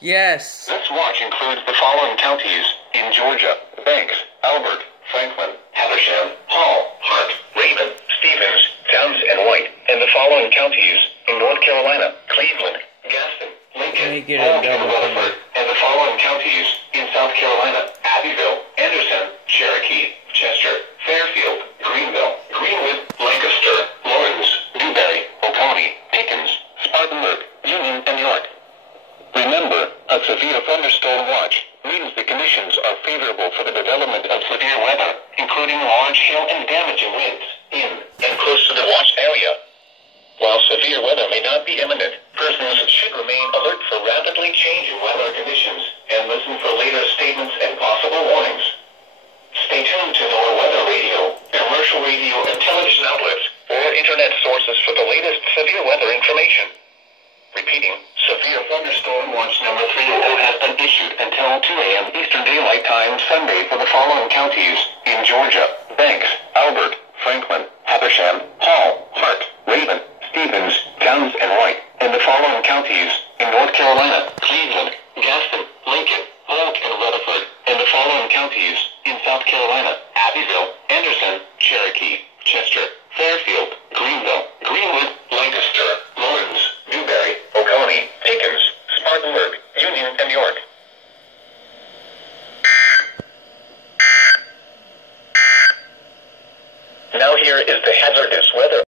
Yes. This watch includes the following counties in Georgia: Banks, Albert, Franklin, Habersham, Hall, Hart, Raven, Stevens, Towns, and White, and the following counties in North Carolina: Cleveland, Gaston, Lincoln, Polk, and Rutherford, and the following counties in South Carolina: Abbeville, Anderson, Cherokee, Chester, Fairfield, Greenville, Greenwood, Lancaster, Lawrence, Dewberry, Oconee, Pickens, Spartanburg, Union, and York. Remember, a severe thunderstorm watch means the conditions are favorable for the development of severe weather, including large hail and damaging winds in and close to the watch area. While severe weather may not be imminent, persons should remain alert for rapidly changing weather conditions and listen for later statements and possible warnings. Stay tuned to our weather radio, commercial radio and television outlets, or internet sources for the latest severe weather information. Repeating, severe thunderstorm watch number 300 has been issued until 2 a.m. Eastern Daylight Time Sunday for the following counties in Georgia: Banks, Albert, Franklin, Habersham, Hall, Hart, Raven, Stevens, Towns, and White, and the following counties in North Carolina: Cleveland, Gaston, Lincoln, Polk, and Rutherford, and the following counties in South Carolina: Abbeville,